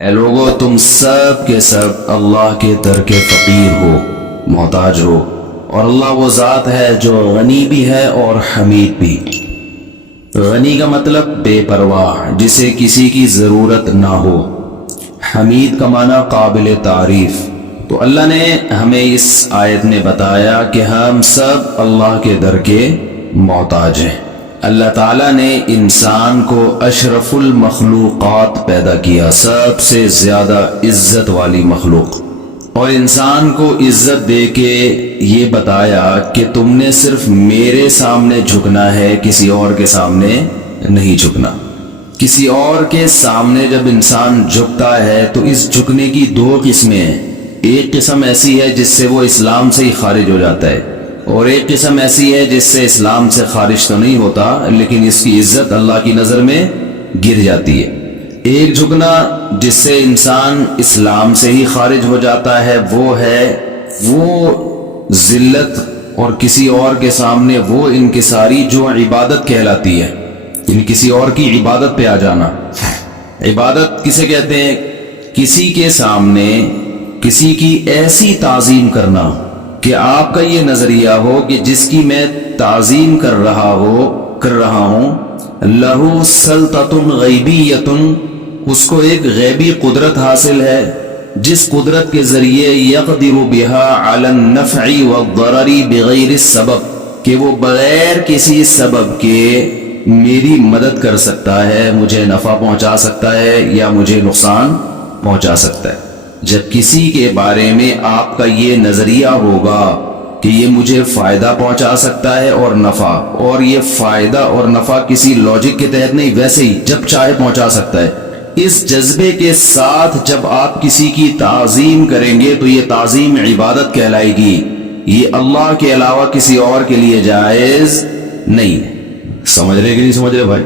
اے لوگو تم سب کے سب اللہ کے در کے فقیر ہو، محتاج ہو، اور اللہ وہ ذات ہے جو غنی بھی ہے اور حمید بھی۔ غنی کا مطلب بے پرواہ، جسے کسی کی ضرورت نہ ہو۔ حمید کا معنی قابل تعریف۔ تو اللہ نے ہمیں اس آیت میں بتایا کہ ہم سب اللہ کے در کے محتاج ہیں۔ اللہ تعالیٰ نے انسان کو اشرف المخلوقات پیدا کیا، سب سے زیادہ عزت والی مخلوق، اور انسان کو عزت دے کے یہ بتایا کہ تم نے صرف میرے سامنے جھکنا ہے، کسی اور کے سامنے نہیں جھکنا۔ کسی اور کے سامنے جب انسان جھکتا ہے تو اس جھکنے کی دو قسمیں ہیں۔ ایک قسم ایسی ہے جس سے وہ اسلام سے ہی خارج ہو جاتا ہے، اور ایک قسم ایسی ہے جس سے اسلام سے خارج تو نہیں ہوتا لیکن اس کی عزت اللہ کی نظر میں گر جاتی ہے۔ ایک جھکنا جس سے انسان اسلام سے ہی خارج ہو جاتا ہے وہ ہے ذلت اور کسی اور کے سامنے وہ انکساری جو عبادت کہلاتی ہے، یعنی کسی اور کی عبادت پہ آ جانا۔ عبادت کسے کہتے ہیں؟ کسی کے سامنے کسی کی ایسی تعظیم کرنا کہ آپ کا یہ نظریہ ہو کہ جس کی میں تعظیم کر رہا ہوں لہو سلطۃ غیبیۃ، اس کو ایک غیبی قدرت حاصل ہے، جس قدرت کے ذریعے یقدر بها علی النفع والضرر بغیر السبب، کہ وہ بغیر کسی سبب کے میری مدد کر سکتا ہے، مجھے نفع پہنچا سکتا ہے یا مجھے نقصان پہنچا سکتا ہے۔ جب کسی کے بارے میں آپ کا یہ نظریہ ہوگا کہ یہ مجھے فائدہ پہنچا سکتا ہے اور نفع، اور یہ فائدہ اور نفع کسی لاجک کے تحت نہیں، ویسے ہی جب چاہے پہنچا سکتا ہے، اس جذبے کے ساتھ جب آپ کسی کی تعظیم کریں گے تو یہ تعظیم عبادت کہلائے گی، یہ اللہ کے علاوہ کسی اور کے لیے جائز نہیں ہے۔ سمجھ رہے کہ نہیں سمجھ رہے بھائی؟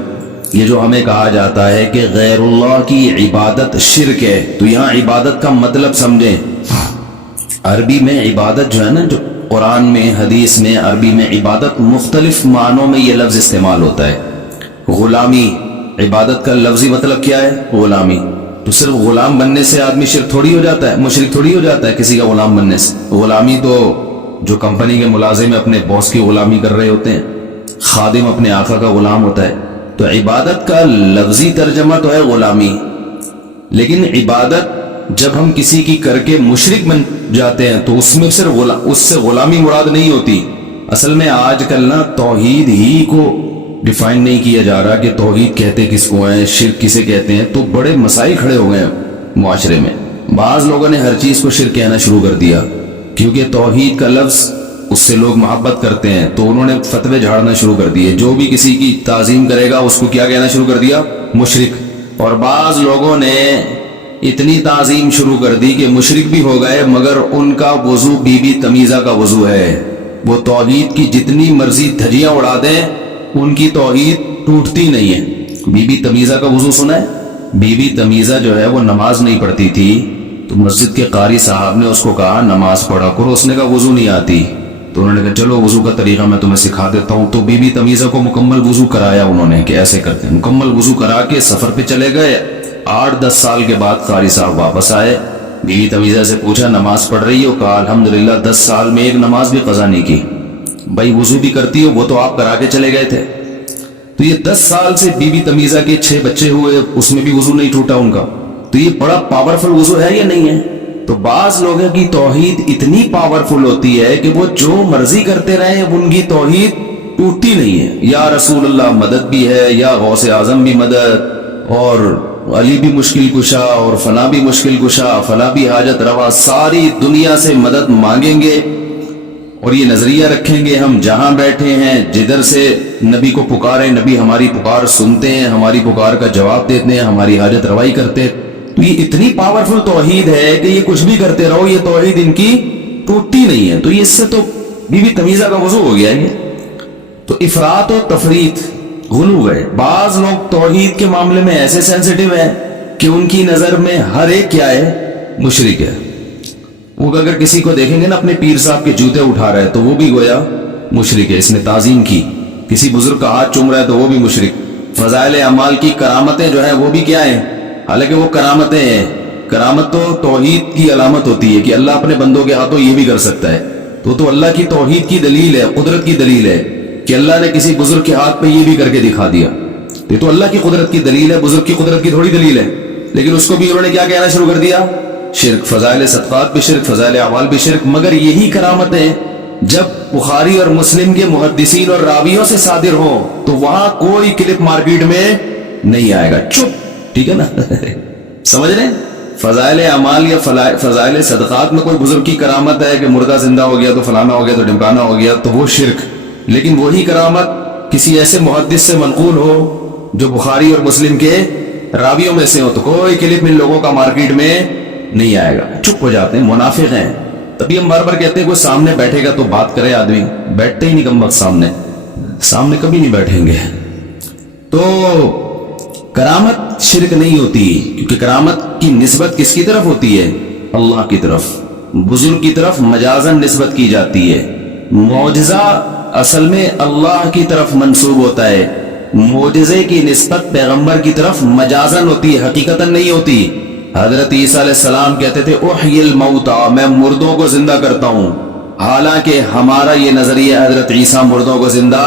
یہ جو ہمیں کہا جاتا ہے کہ غیر اللہ کی عبادت شرک ہے، تو یہاں عبادت کا مطلب سمجھیں۔ عربی میں عبادت جو ہے نا، جو قرآن میں حدیث میں عربی میں عبادت مختلف معنوں میں یہ لفظ استعمال ہوتا ہے۔ غلامی، عبادت کا لفظی مطلب کیا ہے؟ غلامی۔ تو صرف غلام بننے سے آدمی شرک تھوڑی ہو جاتا ہے، مشرک تھوڑی ہو جاتا ہے کسی کا غلام بننے سے۔ غلامی تو جو کمپنی کے ملازم اپنے باس کی غلامی کر رہے ہوتے ہیں، خادم اپنے آقا کا غلام ہوتا ہے۔ تو عبادت کا لفظی ترجمہ تو ہے غلامی، لیکن عبادت جب ہم کسی کی کر کے مشرک بن جاتے ہیں تو اس میں صرف اس سے غلامی مراد نہیں ہوتی۔ اصل میں آج کل نا توحید ہی کو ڈیفائن نہیں کیا جا رہا کہ توحید کہتے کس کو ہیں، شرک کسے کہتے ہیں، تو بڑے مسائل کھڑے ہو گئے ہیں معاشرے میں۔ بعض لوگوں نے ہر چیز کو شرک کہنا شروع کر دیا، کیونکہ توحید کا لفظ اس سے لوگ محبت کرتے ہیں تو انہوں نے فتوے جھاڑنا شروع کر دیے، جو بھی کسی کی تعظیم کرے گا اس کو کیا کہنا شروع کر دیا؟ مشرک۔ اور بعض لوگوں نے اتنی تعظیم شروع کر دی کہ مشرک بھی ہو گئے، مگر ان کا وضو بی بی تمیزہ کا وضو ہے۔ وہ توحید کی جتنی مرضی دھجیاں اڑا دیں ان کی توحید ٹوٹتی نہیں ہے۔ بی بی تمیزہ کا وضو سنا ہے؟ بی بی تمیزہ جو ہے وہ نماز نہیں پڑھتی تھی، تو مسجد کے قاری صاحب نے اس کو کہا نماز پڑھا کرو، اس نے کہا وضو نہیں آتی، تو انہوں نے کہا چلو وضو کا طریقہ میں تمہیں سکھا دیتا ہوں۔ تو بی بی تمیزہ کو مکمل وضو کرایا انہوں نے کہ ایسے کرتے ہیں، مکمل وضو کرا کے سفر پہ چلے گئے۔ 8-10 سال کے بعد قاری صاحب واپس آئے، بی بی تمیزہ سے پوچھا نماز پڑھ رہی ہو؟ کہا الحمدللہ 10 سال میں ایک نماز بھی قضا نہیں کی۔ بھائی وضو بھی کرتی ہو، وہ تو آپ کرا کے چلے گئے تھے۔ تو یہ 10 سال سے بی بی تمیزہ کے 6 بچے ہوئے، اس میں بھی وضو نہیں ٹوٹا ان کا، تو یہ بڑا پاورفل وضو ہے یا نہیں ہے؟ تو بعض لوگوں کی توحید اتنی پاورفل ہوتی ہے کہ وہ جو مرضی کرتے رہیں ان کی توحید ٹوٹتی نہیں ہے۔ یا رسول اللہ مدد بھی ہے، یا غوث اعظم بھی مدد، اور علی بھی مشکل کشا، اور فلاں بھی مشکل کشا، فلاں بھی حاجت روا، ساری دنیا سے مدد مانگیں گے اور یہ نظریہ رکھیں گے ہم جہاں بیٹھے ہیں جدھر سے نبی کو پکاریں، نبی ہماری پکار سنتے ہیں، ہماری پکار کا جواب دیتے ہیں، ہماری حاجت روائی کرتے ہیں۔ تو یہ اتنی پاورفل توحید ہے کہ یہ کچھ بھی کرتے رہو یہ توحید ان کی ٹوٹتی نہیں ہے۔ تو یہ اس سے تو بی بی تمیزہ کا وضو ہو گیا ہے۔ تو افراط و تفریط، غلو ہے۔ بعض لوگ توحید کے معاملے میں ایسے سینسٹیو ہیں کہ ان کی نظر میں ہر ایک کیا ہے؟ مشرک ہے۔ وہ اگر کسی کو دیکھیں گے نا اپنے پیر صاحب کے جوتے اٹھا رہا ہے تو وہ بھی گویا مشرک ہے، اس نے تعظیم کی۔ کسی بزرگ کا ہاتھ چوم رہا ہے تو وہ بھی مشرک۔ فضائل اعمال کی کرامتیں جو ہیں وہ بھی کیا ہیں؟ حالانکہ وہ کرامتیں ہیں. کرامت تو توحید کی علامت ہوتی ہے کہ اللہ اپنے بندوں کے ہاتھوں یہ بھی کر سکتا ہے. تو اللہ کی توحید کی دلیل ہے, قدرت کی دلیل ہے کہ اللہ نے کسی بزرگ کے ہاتھ پہ یہ بھی کر کے دکھا دیا. یہ تو اللہ کی قدرت کی دلیل ہے, بزرگ کی قدرت کی تھوڑی دلیل ہے. لیکن اس کو بھی انہوں نے کیا کہنا شروع کر دیا؟ شرک. فضائل صدقات بھی شرک, فضائل اعمال بھی شرک. مگر یہی کرامتیں جب بخاری اور مسلم کے محدثین اور راویوں سے صادر ہوں تو وہاں کوئی کلپ مارکیٹ میں نہیں آئے گا. چپ, ٹھیک ہے نا؟ سمجھ رہے ہیں؟ فضائل اعمال یا فضائل صدقات میں کوئی بزرگ کی کرامت ہے کہ مردہ زندہ ہو گیا تو فلانا ہو گیا تو ڈمکانا ہو گیا, تو وہ شرک. لیکن وہی کرامت کسی ایسے محدث سے منقول ہو جو بخاری اور مسلم کے راویوں میں سے ہو تو کوئی کلپ ان لوگوں کا مارکیٹ میں نہیں آئے گا. چپ ہو جاتے ہیں, منافق ہیں. تبھی ہم بار بار کہتے ہیں کوئی سامنے بیٹھے گا تو بات کرے. آدمی بیٹھتے ہی نہیں کم وقت سامنے کبھی نہیں بیٹھیں گے. تو کرامت شرک نہیں ہوتی, کیونکہ کرامت کی نسبت کس کی طرف ہوتی ہے؟ اللہ کی طرف. بزرگ کی طرف مجازن نسبت کی جاتی ہے. معجزہ اصل میں اللہ کی طرف منسوب ہوتا ہے. معجزے کی نسبت پیغمبر کی طرف مجازن ہوتی ہے, حقیقتاً نہیں ہوتی. حضرت عیسیٰ علیہ السلام کہتے تھے احیی الموتى, میں مردوں کو زندہ کرتا ہوں. حالانکہ ہمارا یہ نظریہ حضرت عیسیٰ مردوں کو زندہ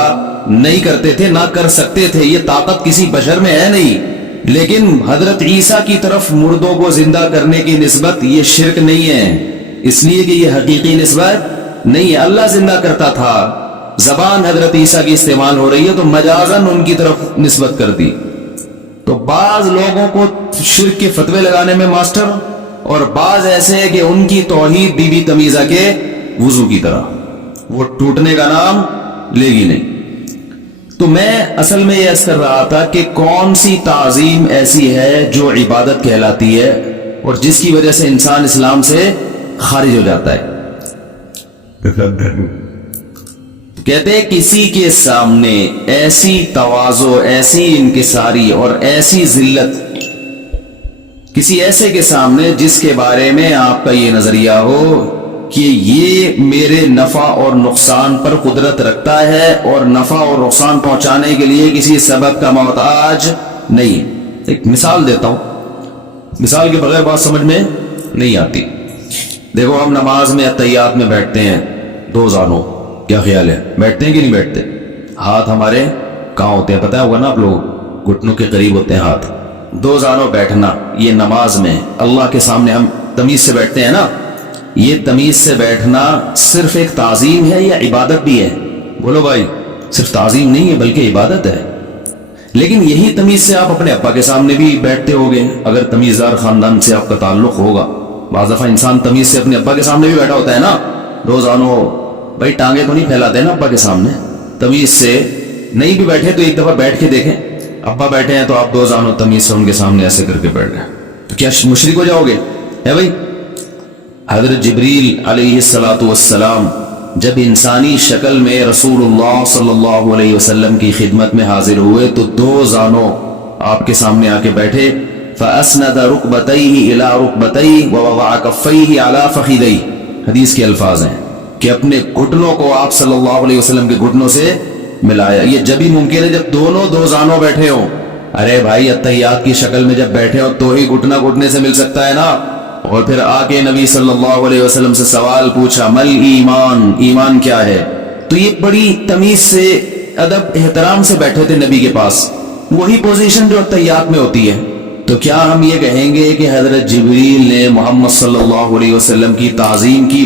نہیں کرتے تھے, نہ کر سکتے تھے, یہ طاقت کسی بشر میں ہے نہیں. لیکن حضرت عیسیٰ کی طرف مردوں کو زندہ کرنے کی نسبت یہ شرک نہیں ہے, اس لیے کہ یہ حقیقی نسبت نہیں ہے. اللہ زندہ کرتا تھا, زبان حضرت عیسیٰ کی استعمال ہو رہی ہے تو مجازن ان کی طرف نسبت کر دی. تو بعض لوگوں کو شرک کے فتوے لگانے میں ماسٹر, اور بعض ایسے ہیں کہ ان کی توحید بی بی تمیزہ کے وضو کی طرح, وہ ٹوٹنے کا نام لے گی نہیں. تو میں اصل میں یہ عرض کر رہا تھا کہ کون سی تعظیم ایسی ہے جو عبادت کہلاتی ہے اور جس کی وجہ سے انسان اسلام سے خارج ہو جاتا ہے. کہتے ہیں کسی کے سامنے ایسی تواضع, ایسی انکساری اور ایسی ذلت, کسی ایسے کے سامنے جس کے بارے میں آپ کا یہ نظریہ ہو کہ یہ میرے نفع اور نقصان پر قدرت رکھتا ہے اور نفع اور نقصان پہنچانے کے لیے کسی سبب کا محتاج نہیں. ایک مثال دیتا ہوں, مثال کے بغیر بات سمجھ میں نہیں آتی. دیکھو ہم نماز میں اتحیات میں بیٹھتے ہیں دو زانوں, کیا خیال ہے, بیٹھتے ہیں کہ نہیں بیٹھتے؟ ہاتھ ہمارے کہاں ہوتے ہیں پتہ ہوگا نا آپ لوگ, گھٹنوں کے قریب ہوتے ہیں ہاتھ. دو زانوں بیٹھنا یہ نماز میں اللہ کے سامنے ہم تمیز سے بیٹھتے ہیں نا, یہ تمیز سے بیٹھنا صرف ایک تعظیم ہے یا عبادت بھی ہے؟ بولو بھائی, صرف تعظیم نہیں ہے بلکہ عبادت ہے. لیکن یہی تمیز سے آپ اپنے ابا کے سامنے بھی بیٹھتے ہوگے اگر تمیزدار خاندان سے آپ کا تعلق ہوگا. بعض دفعہ انسان تمیز سے اپنے ابا کے سامنے بھی بیٹھا ہوتا ہے نا. دو زانوں, بھائی ٹانگیں تو نہیں پھیلاتے نا ابا کے سامنے, تمیز سے نہیں بھی بیٹھے تو ایک دفعہ بیٹھ کے دیکھیں. ابا بیٹھے ہیں تو آپ دو زانوں تمیز سے ان کے سامنے ایسے کر کے بیٹھ گئے تو کیا مشرک ہو جاؤ گے؟ ہے بھائی. حضرت جبریل علیہ الصلوۃ والسلام جب انسانی شکل میں رسول اللہ صلی اللہ علیہ وسلم کی خدمت میں حاضر ہوئے تو دو زانوں آپ کے سامنے آ کے بیٹھے. فَأَسْنَدَ رُكْبَتَيْهِ إِلَىٰ رُكْبَتَيْهِ وَوَضَعَ كَفَّيْهِ عَلَىٰ فَخِذَيْهِ. حدیث کے الفاظ ہیں کہ اپنے گھٹنوں کو آپ صلی اللہ علیہ وسلم کے گھٹنوں سے ملایا. یہ جب ہی ممکن ہے جب دونوں دو زانوں بیٹھے ہوں. ارے بھائی اتحیات کی شکل میں جب بیٹھے ہوں تو ہی گھٹنا گھٹنے سے مل سکتا ہے نا. اور پھر آ کے نبی صلی اللہ علیہ وسلم سے سوال پوچھا مل ایمان, ایمان کیا ہے؟ تو یہ بڑی تمیز سے ادب احترام سے بیٹھے تھے نبی کے پاس, وہی پوزیشن جو اتحیات میں ہوتی ہے. تو کیا ہم یہ کہیں گے کہ حضرت جبریل نے محمد صلی اللہ علیہ وسلم کی تعظیم کی